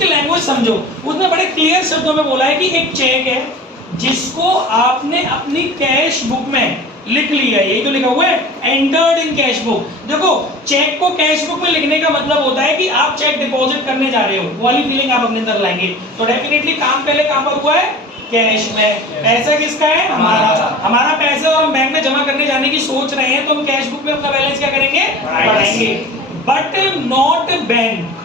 उसकी लैंग्वेज समझो। उसने बड़े क्लियर शब्दों में बोला है कि एक चेक है जिसको आपने अपनी कैश बुक में लिख लिया, यही तो लिखा हुआ है, एंटर्ड इन कैश बुक। देखो चेक को कैश बुक में लिखने का मतलब होता है कि आप चेक डिपॉजिट करने जा रहे हो, वो वाली फीलिंग आप अपने अंदर लाएंगे। तो डेफिनेटली काम पहले कहां पर हुआ है? कैश में। पैसा किसका है? हमारा पैसा, और हम बैंक में जमा करने जाने की सोच रहे हैं, तो हम कैश बुक में अपना बैलेंस क्या करेंगे? बढ़ाएंगे। बट नॉट बैंक,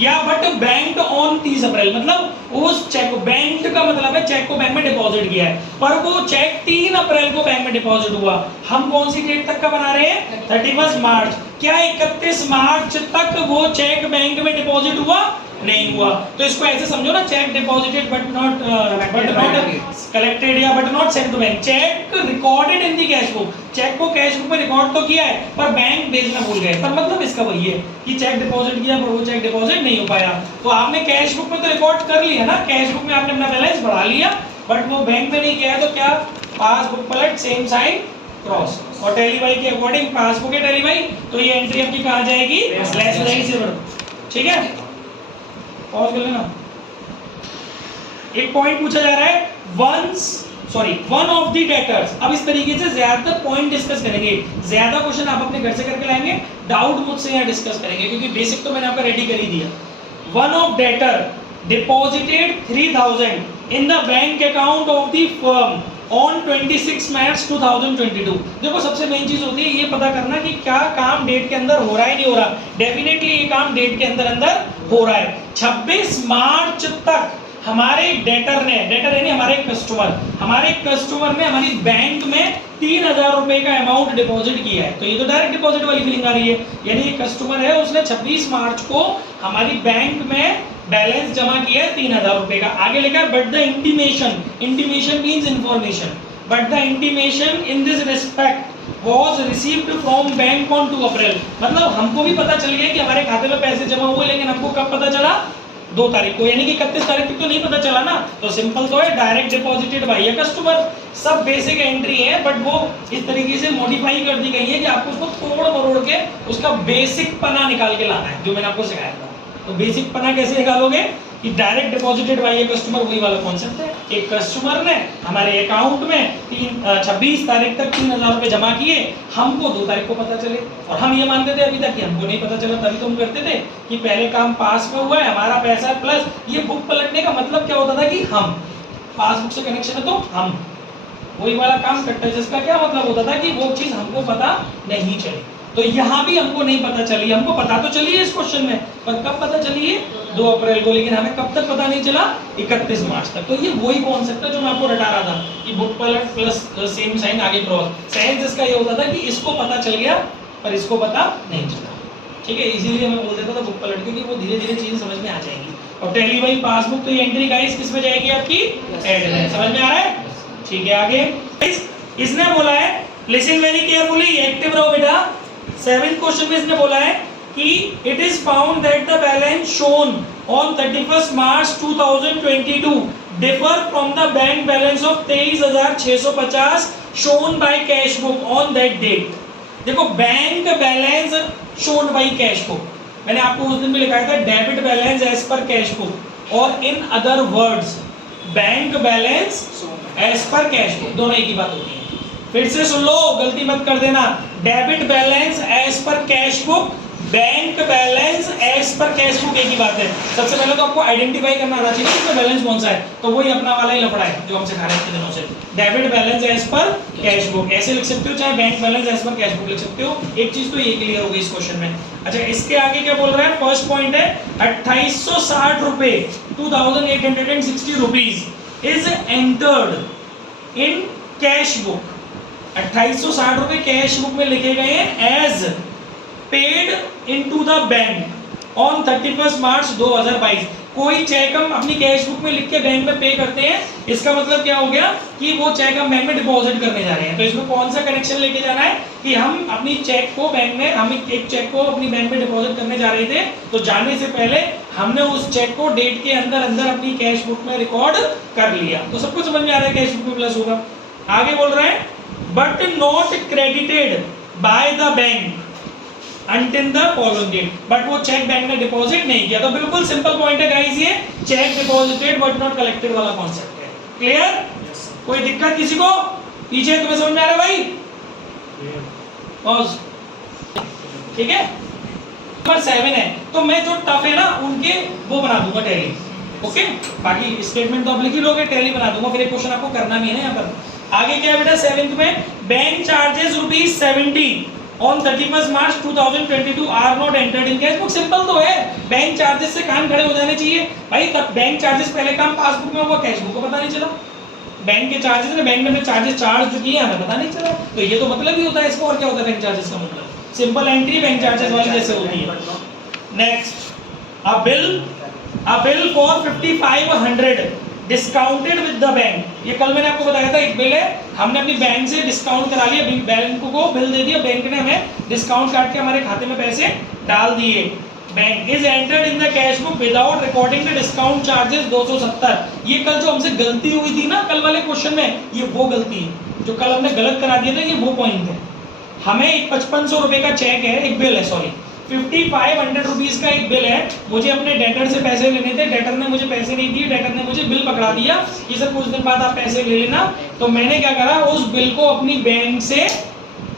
या बट बैंक ऑन 30 अप्रैल, मतलब उस चेक को, बैंक का मतलब है चेक को बैंक में डिपॉजिट किया है, पर वो चेक 3 अप्रैल को बैंक में डिपॉजिट हुआ। हम कौन सी डेट तक का बना रहे हैं? 31 मार्च। क्या 31 मार्च तक वो चेक बैंक में डिपॉजिट हुआ? नहीं हुआ। तो इसको ऐसे समझो ना, cheque deposited but not collected, या but not sent to bank. Cheque recorded in the cash book, cheque को कैश बुक में रिकॉर्ड तो किया है पर बैंक भेजना भूल गए। पर मतलब इसका वही है कि चेक डिपॉजिट किया पर वो चेक डिपॉजिट नहीं हो पाया। तो आपने कैश बुक में तो रिकॉर्ड कर लिया ना, कैश बुक में आपने अपना बैलेंस बढ़ा लिया, बट वो बैंक में नहीं किया, तो क्या? पासबुक पलट, सेम साइन, क्रॉस। और टैली बाई के अकॉर्डिंग पासबुक है टैली बाई, तो ये एंट्री आपकी कहाँ जाएगी? लेस हो जाएगी, सिर्फ। ठीक है, पॉज कर लेना। एक पॉइंट पूछा जा रहा है, वन ऑफ द डेटर्स। अब इस तरीके से ज्यादातर पॉइंट डिस्कस करेंगे, ज्यादा क्वेश्चन आप अपने घर से करके लाएंगे, डाउट मुझसे यहाँ डिस्कस करेंगे, क्योंकि बेसिक तो मैंने आपका रेडी कर ही दिया। One of debtor deposited 3000 in the bank account of the firm on 26 मार्च 2022। देखो सबसे मेन चीज होती है ये पता करना कि क्या काम डेट के अंदर हो रहा है, नहीं हो रहा। डेफिनेटली ये काम डेट के अंदर हो रहा है। 26 मार्च तक हमारे डेटर ने, डेटर यानी हमारे कस्टमर ने हमारी बैंक में 3000 रुपए का अमाउंट डिपॉजिट किया है। तो ये तो डायरेक्ट डिपॉजिट वाली फीलिंग आ रही है, यानी ये कस्टमर है, उसने 26 मार्च को हमारी बैंक में बैलेंस जमा किया है 3000 रुपए का। आगे लिखा है but the intimation means information, but the intimation in this respect was received from bank on 2 अप्रैल। मतलब हमको भी पता चल गया कि हमारे खाते में पैसे जमा हुए, लेकिन हमको कब पता चला? 2 तारीख को, यानी कि 31 तारीख तक तो नहीं पता चला ना। तो सिंपल तो है, direct deposited bye a customer. सब बेसिक एंट्री है, बट वो इस तरीके से मॉडिफाई कर दी गई है कि आपको उसको तोड़ मरोड़ के उसका बेसिक पना निकाल के लाना है, जो मैंने आपको सिखाया था। तो बेसिक पना कैसे निकालोगे कि direct deposited bye a customer, वही वाला कॉन्सेप्ट है। एक कस्टमर ने हमारे अकाउंट में 26 तारीख तक 3000 रुपए जमा किए, हमको 2 तारीख को पता चले, और हम ये मानते थे अभी तक कि हमको नहीं पता चला, तभी तो हम करते थे कि पहले काम पास में हुआ है, हमारा पैसा प्लस ये बुक पलटने का मतलब क्या होता था कि हम पासबुक से कनेक्शन है तो हम, वही वाला काम कट्टा, जिसका क्या मतलब होता था कि वो चीज हमको पता नहीं चली। तो यहाँ भी हमको नहीं पता चली, हमको पता तो चली है इस क्वेश्चन में, पर कब पता चली है? 2 अप्रैल को, लेकिन हमें कब तक पता नहीं चला? 31 मार्च तक। तो ये वही कॉन्सेप्ट है जो मैं आपको रटा रहा था कि बुक पलट प्लस सेम साइन आगे क्रॉस। साइंस इसका ये होता था कि इसको पता चल गया पर इसको पता नहीं चला। ठीक है, इसीलिए मैं बोल देता था बुक पलट, क्योंकि वो धीरे धीरे चीजें समझ में आ जाएंगी। और टैली बाई पासबुक, तो ये एंट्री गाइस किस में जाएगी आपकी? ऐड में। समझ में आ रहा है? ठीक है, आगे इसने बोला है, लिसन वेरी केयरफुली, एक्टिव रहो बेटा। 7th क्वेश्चन में इसने बोला है कि it is found that the balance shown on 31 March 2022 differ from the bank balance of 23,650 shown by cash book on that date. देखो bank balance shown by cash book, मैंने आपको उस दिन भी लिखाया था debit balance as per cash book, और in other words bank balance as per cash book, दोनों एक ही बात होती है। फिर से सुन लो, गलती मत कर देना। Debit balance as per cash book, bank balance as per cash book एक ही बात है। सबसे पहले तो आपको आइडेंटिफाई करना आना चाहिए कि बैलेंस कौन सा है, तो वही अपना वाला ही लफड़ा है जो हम सिखा रहे हैं इतने दिनों से। Debit balance as per cash book ऐसे लिख सकते हो, चाहे bank balance as per cash book लिख सकते हो। एक चीज तो ये क्लियर होगी इस क्वेश्चन में। अच्छा, इसके आगे क्या बोल रहा है? फर्स्ट पॉइंट है 2860 रुपए 2860 rupees is entered in cash book. 2860 रुपए कैश बुक में लिखे गए हैं as paid into the bank on 31 March 2022। कोई चेक हम अपनी कैश बुक में लिख के बैंक में पे करते हैं, इसका मतलब क्या हो गया कि वो चेक हम बैंक में डिपॉजिट करने जा रहे हैं। तो इसमें कौन सा कनेक्शन लेके जाना है कि हम अपनी चेक को बैंक में, हम एक चेक को अपनी बैंक में डिपॉजिट करने जा रहे थे, तो जाने से पहले हमने उस चेक को डेट के अंदर अंदर अपनी कैश बुक में रिकॉर्ड कर लिया। तो सबको समझ में आ रहा है कैश बुक में प्लस होगा। आगे बोल रहे हैं but not credited by the bank until the following date, but वो चेक बैंक ने डिपॉजिट नहीं किया। तो बिल्कुल सिंपल पॉइंट है गाइस, ये check deposited but not collected वाला कॉन्सेप्ट है। क्लियर? कोई दिक्कत किसी को? पीछे तुम्हें समझ में आ रहा है भाई? पॉज। ठीक है, नंबर 7 है, तो मैं जो टफ है ना उनके वो बना दूंगा टैली। ओके, बाकी स्टेटमेंट तो आप लिख ही लोगे, टैली बना दूंगा, फिर एक क्वेश्चन आपको करना भी है ना यहाँ पर। आगे क्या है बेटा 7th में, bank charges ₹70 on 31 March 2022 are not entered in cash book. Simple तो है, बैंक चार्जेस से कान खड़े हो जाने चाहिए भाई। तब बैंक चार्जेस पहले काम पासबुक में हुआ, कैश बुक को पता नहीं चला। बैंक के चार्जेस ने बैंक ने चार्जेस चार्ज जो किए हमें पता नहीं चला, तो ये तो मतलब ही होता है इसको। और क्या होता है बैंक चार्जेस का मतलब? सिंपल एंट्री बैंक चार्जेस वाली जैसे होती है। Next, a bill for 5500 discounted with the bank. ये कल मैंने आपको बताया था, एक बिल है, हमने अपनी बैंक से डिस्काउंट करा लिया, बैंक को बिल दे दिया, बैंक ने हमें डिस्काउंट काट के हमारे खाते में पैसे डाल दिए। Bank is entered in the cash book without recording the discount charges 270। ये कल जो हमसे गलती हुई थी ना कल वाले क्वेश्चन में, ये वो गलती है जो कल हमने गलत करा दिया था, ये वो पॉइंट है। हमें एक 5500 रुपए का चेक है, एक बिल है, सॉरी 5500 रुपीज का एक बिल है, मुझे अपने डेटर से पैसे लेने थे, डेटर ने मुझे पैसे नहीं दिए, डेटर ने मुझे बिल पकड़ा दिया कि सर कुछ दिन बाद आप पैसे ले लेना। तो मैंने क्या करा, उस बिल को अपनी बैंक से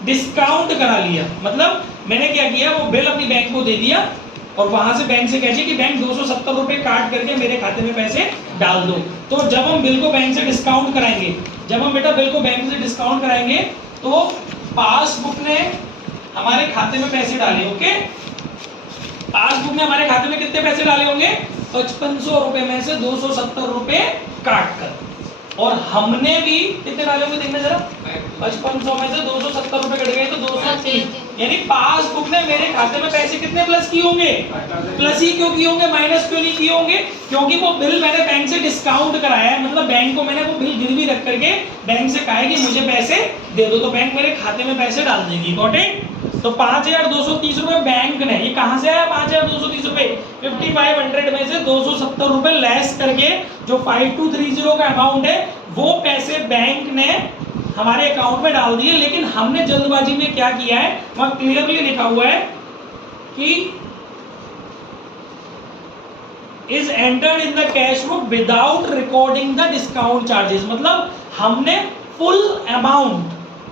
डिस्काउंट करा लिया। मतलब मैंने क्या किया, वो बिल अपनी बैंक को दे दिया और वहां से बैंक से कह दिया कि बैंक 270 रुपए काट करके मेरे खाते में पैसे डाल दो। तो जब हम बिल को बैंक से डिस्काउंट कराएंगे, जब हम बेटा बिल को बैंक से डिस्काउंट कराएंगे तो पासबुक ने हमारे खाते में पैसे डाले। ओके, पासबुक ने हमारे खाते में कितने पैसे डाले होंगे? 5500 रुपए में से 270 रुपए काट कर, और हमने भी कितने डाले होंगे देखना जरा, 5500 में से 270 रुपए कट गए तो 230, यानी पासबुक ने मेरे खाते में पैसे कितने प्लस किए होंगे? प्लस ही क्यों किए होंगे, माइनस क्यों नहीं किए होंगे? क्योंकि वो बिल मैंने बैंक से डिस्काउंट कराया है, मतलब बैंक को मैंने वो बिल गिरवी रख करके बैंक से कहा है कि मुझे पैसे दे दो, तो बैंक मेरे खाते में पैसे डाल देगी। Got it? तो 5230 रुपए बैंक ने, ये कहां से आया 5230 रुपए? 5500 में से 270 रुपए लेस करके जो 5230 का अमाउंट है वो पैसे बैंक ने हमारे अकाउंट में डाल दिए। लेकिन हमने जल्दबाजी में क्या किया है, वहां क्लियरली लिखा हुआ है कि is entered in the cash book without recording the discount charges. मतलब हमने फुल अमाउंट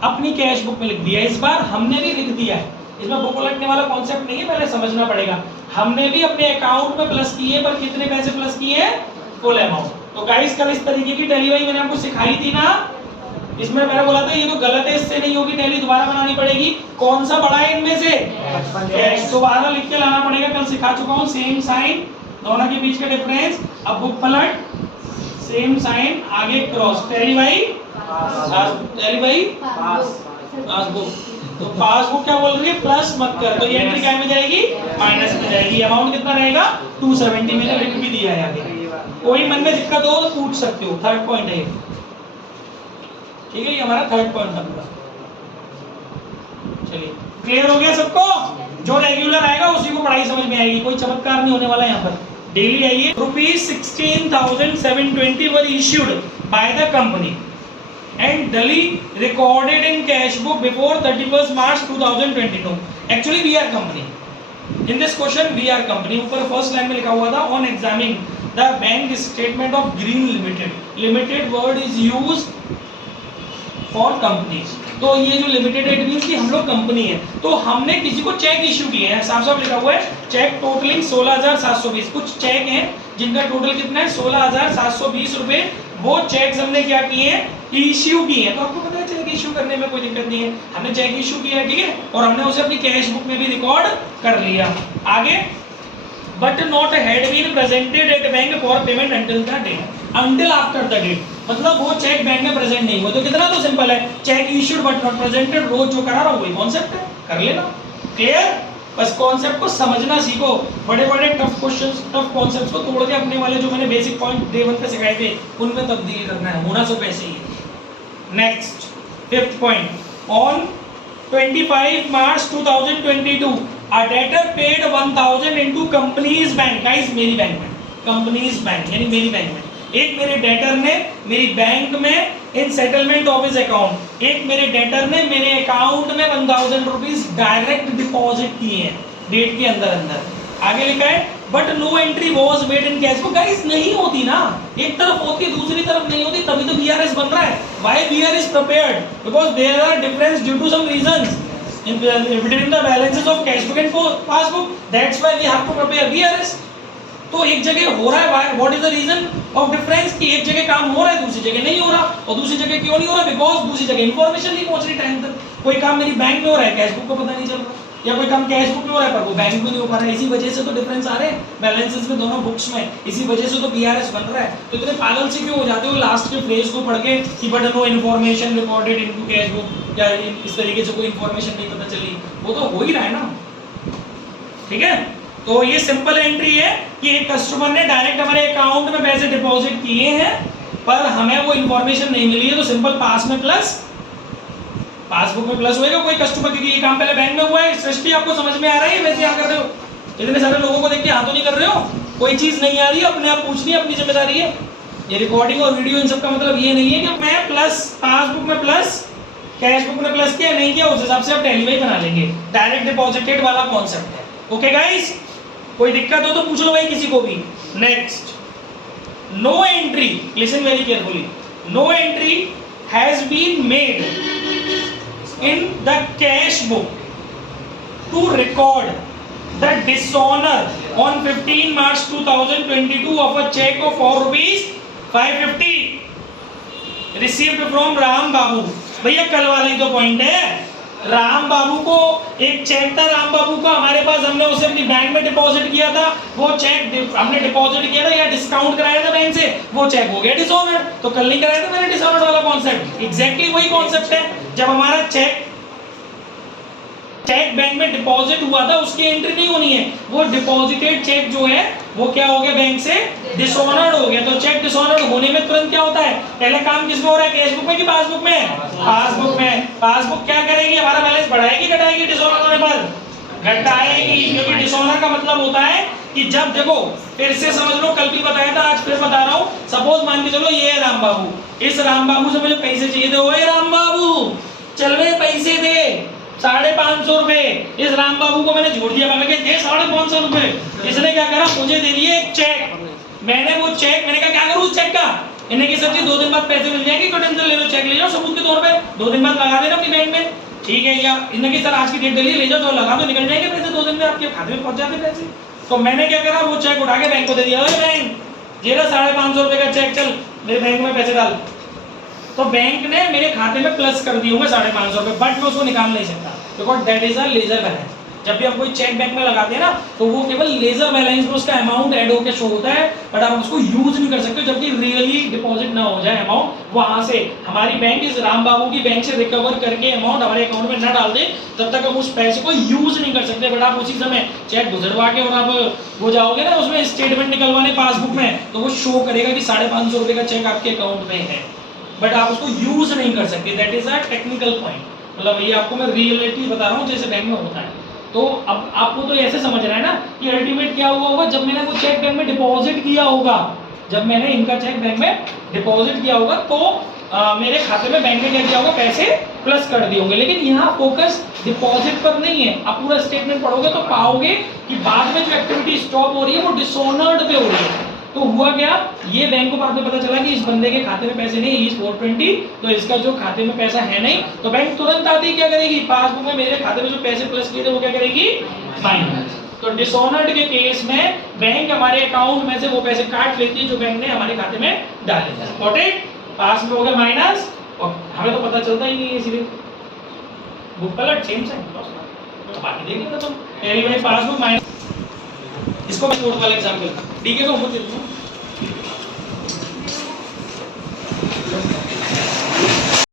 अपनी कैश बुक में लिख दिया। इस बार हमने भी लिख दिया है, इसमें बुक उलटने वाला कॉन्सेप्ट नहीं है, पहले समझना पड़ेगा। हमने भी अपने अकाउंट में प्लस किए, पर कितने पैसे प्लस किए हैं? Full amount. तो गाइस कल इस तरीके की टैली मैंने आपको सिखाई थी ना, इसमें मैंने बोला था ये तो गलत है, इससे नहीं होगी टैली, दोबारा बनानी पड़ेगी। कौन सा बड़ा है इनमें से? कैश। दोबारा लिख के लाना पड़ेगा, कल सिखा चुका हूँ। सेम साइन, दोनों के बीच का डिफरेंस, अब बुक पलट, सेम साइन, आगे क्रॉस, टैली भाई टैली भाई पासबुक। तो पासबुक क्या बोल रही है? प्लस मत कर, तो ये एंट्री क्या में जाएगी? माइनस में जाएगी। अमाउंट कितना रहेगा? 270। मैंने लिख भी दिया है आगे, कोई मन में दिक्कत हो तो पूछ सकते हो। थर्ड पॉइंट है, ठीक है, ये हमारा थर्ड पॉइंट था पूरा। चलिए, क्लियर हो गया सबको? जो रेगुलर आएगा उसी को पढ़ाई समझ में आएगी, कोई चमत्कार नहीं होने वाला यहाँ पर। डेली आइए। ₹16,720 were issued by the company and duly recorded in cash book before 31st March 2022. Actually we are company. In this question we are company. ऊपर फर्स्ट लाइन में लिखा हुआ था on examining the bank statement of Green Limited. Limited word is used for companies. तो ये जो limited it means कि हम लोग कंपनी है। तो हमने किसी को चेक इश्यू किए हैं, साफ साफ लिखा हुआ है चेक टोटलिंग 16,720। कुछ चेक हैं जिनका टोटल कितना है? 16,720 रुपए। वो चेक हमने क्या किए हैं? इश्यू किए हैं। तो आपको पता है चेक इश्यू करने में कोई दिक्कत नहीं है, हमने चेक इश्यू किया है, ठीक है, और हमने उसे अपनी कैश बुक में भी रिकॉर्ड कर लिया। आगे, but not had been presented at bank for payment until the date, until after the date. मतलब वो चेक बैंक में प्रेजेंट नहीं हुआ। तो कितना तो सिंपल है, cheque issued but not presented, रोज जो करा रहा हूं वही कॉन्सेप्ट है, कर लेना। क्लियर? बस कॉन्सेप्ट को समझना सीखो। बड़े बड़े टफ क्वेश्चंस, टफ कॉन्सेप्ट्स को तोड़ के अपने वाले जो मैंने बेसिक पॉइंट डे 1 पे सिखाए थे उनमें तब्दील करना है, होना सब ऐसे ही है। Next, fifth point, on 25 March 2022 a debtor paid 1000 into company's bank। Guys मेरी बैंक में, कंपनीज बैंक यानी मेरी बैंक में, एक मेरे डेटर ने मेरी बैंक में इन सेटलमेंट ऑफ हिज अकाउंट, एक मेरे डेटर ने मेरे अकाउंट में 1000 रुपीज डायरेक्ट डिपॉजिट किए हैं डेट के अंदर अंदर। आगे लिखा है but no entry was made in cash book. Guys नहीं होती ना, एक तरफ होती दूसरी तरफ नहीं होती, तभी तो बीआरएस बन रहा है। Why BRS prepared? Because there are difference due to some reasons in between the balances of cash book and passbook, that's why we have to prepare BRS। तो एक जगह हो रहा है, what is the reason of difference कि एक जगह काम हो रहा है दूसरी जगह नहीं हो रहा, और दूसरी जगह क्यों नहीं हो रहा? बिकॉज दूसरी जगह इंफॉर्मेशन नहीं पहुंच रही टाइम तक। कोई काम मेरी बैंक में हो रहा है, कैश बुक को पता नहीं चल रहा, या कोई काम कैश बुक में हो रहा है पर वो बैंक में नहीं हो पा रहा है। इसी वजह से तो डिफरेंस आ रहे हैं बैलेंसेस में दोनों बुक्स में, इसी वजह से तो बीआरएस बन रहा है। तो इतने पागल से क्यों हो जाते हो लास्ट के फ्रेज को पढ़ के कि but no information recorded into cash book, या इस तरीके से कोई इन्फॉर्मेशन नहीं पता चली, वो तो हो ही रहा है ना। ठीक है, तो ये सिंपल एंट्री है कि एक कस्टमर ने डायरेक्ट हमारे अकाउंट में पैसे डिपॉजिट किए हैं पर हमें वो इन्फॉर्मेशन नहीं मिली है, तो सिंपल पास में प्लस, पासबुक में प्लस होएगा। कोई कस्टमर, क्योंकि ये काम पहले बैंक में हुआ है, सृष्टि आपको समझ में आ रहा है वैसे यहाँ कर रहे हो? इतने सारे लोगों को देख के हाँ तो नहीं कर रहे हो? कोई चीज नहीं आ रही है अपने आप पूछनी है, अपनी जिम्मेदारी है। ये रिकॉर्डिंग और वीडियो इन सब का मतलब ये नहीं है कि मैं प्लस पासबुक में प्लस कैश बुक में प्लस किया नहीं किया, उस हिसाब से आप टैली बना लेंगे। डायरेक्ट डिपॉजिटेड वाला कॉन्सेप्ट है। ओके गाइस, कोई दिक्कत हो तो पूछ लो भाई किसी को भी। Next, no entry, listen very carefully, no entry has been made in the cash book to record the dishonor on 15 March 2022 of a check of 4 rupees 550 received from Ram बाबू। भैया कल वाला ही तो पॉइंट है, राम बाबू को एक चेक था, राम बाबू का हमारे पास, हमने उसे अपनी बैंक में डिपॉजिट किया था, वो चेक हमने डिपॉजिट किया था या डिस्काउंट कराया था बैंक से, वो चेक हो गया डिसऑनर्ड। तो कल नहीं कराया था मैंने डिसऑनर्ड वाला कॉन्सेप्ट, एग्जैक्टली वही कॉन्सेप्ट है। जब हमारा चेक बैंक में डिपॉजिट हुआ था उसकी एंट्री नहीं होनी है, वो डिपॉजिटेड चेक जो है वो क्या हो गया, बैंक से डिसऑनर्ड हो गया। तो चेक डिसऑनर्ड होने में तुरंत क्या होता है, पहले काम किसमें हो रहा है, कैश बुक में कि पासबुक में? पासबुक में। पासबुक क्या करेगी, हमारा बैलेंस बढ़ाएगी घटाएगी? डिसऑनर होने पर घटाएगी, क्योंकि डिसऑनर का मतलब होता है कि जब, देखो फिर से समझ लो, कल भी बताया था आज फिर बता रहा हूँ। सपोज मान के चलो ये है राम बाबू, इस राम बाबू से मुझे पैसे चाहिए थे, ओए राम बाबू चल वे पैसे दे 550 रुपए। इस राम बाबू को मैंने झूठ दिया, दे 550 रुपए। इसने क्या करा, मुझे दे दिए एक चेक। मैंने वो चेक, मैंने कहा क्या करूँ उस चेक का? इन्हें की सर जी 2 दिन बाद पैसे मिल जाएंगे, कोई टेंशन ले लो, चेक ले जाओ सबूत के तौर पे, 2 दिन बाद लगा देना अपनी बैंक में। ठीक है, या इन्हें की सर आज की डेट डली ले जाओ, तो लगा दो, निकल जाएंगे पैसे, 2 दिन में आपके खाते में पहुंच जाते पैसे। तो मैंने क्या करा, वो चेक उठा के बैंक को दे दिया, बैंक ये 550 रुपए का चेक, चल मेरे बैंक में पैसे डाल। तो बैंक ने मेरे खाते में प्लस कर दिए होंगे 550 रुपए, बट मैं उसको निकाल नहीं सकता, because that is a ledger balance. जब भी हम कोई चेक बैंक में लगाते हैं ना, तो वो केवल लेजर बैलेंस में उसका अमाउंट ऐड होकर शो होता है, बट आप उसको यूज नहीं कर सकते जबकि रियली डिपॉजिट ना हो जाए अमाउंट, वहां से हमारी बैंक इस राम बाबू की बैंक से रिकवर करके अमाउंट हमारे अकाउंट में ना डाल दे, तब तक हम उस पैसे को यूज नहीं कर सकते। बट आप उसी समय चेक गुजरवा के और आप वो जाओगे ना उसमें स्टेटमेंट निकलवाने पासबुक में, तो वो शो करेगा कि 550 रुपए का चेक आपके अकाउंट में है, बट आप उसको यूज नहीं कर सकते। That is a technical point, मतलब ये आपको मैं रियलिटी बता रहा हूँ जैसे बैंक में होता है। तो अब आपको तो ऐसे समझना है ना कि अल्टीमेट क्या हुआ होगा, जब मैंने वो चेक बैंक में डिपॉजिट किया होगा, जब मैंने इनका चेक बैंक में डिपॉजिट किया होगा, तो मेरे खाते में बैंक ने क्या किया होगा, पैसे प्लस कर दिए होंगे। लेकिन यहाँ फोकस डिपॉजिट पर नहीं है। आप पूरा स्टेटमेंट पढ़ोगे तो पाओगे कि बाद में जो एक्टिविटी स्टॉप हो रही है वो डिसऑनर्ड पे हो रही है। तो हुआ क्या, ये बैंक को बाद में पता चला कि इस बंदे के खाते में पैसे नहीं, इस 420, तो इसका जो खाते में पैसा है नहीं, तो बैंक तुरंत आती क्या करेगी, पासबुक में मेरे खाते में जो पैसे प्लस किए थे वो क्या करेगी, माइनस। तो डिसऑनर्ड के केस में बैंक हमारे अकाउंट में से वो पैसे काट लेती है जो बैंक ने हमारे खाते में डाले। Got it? पास में हो गया माइनस, और हमें तो पता चलता ही नहीं है, इसलिए बुक पलट सेम बाकी देखेंगे तुम पासबुक माइनस। इसको मैं छोड़ वाला एग्जाम्पल, ठीक है, तो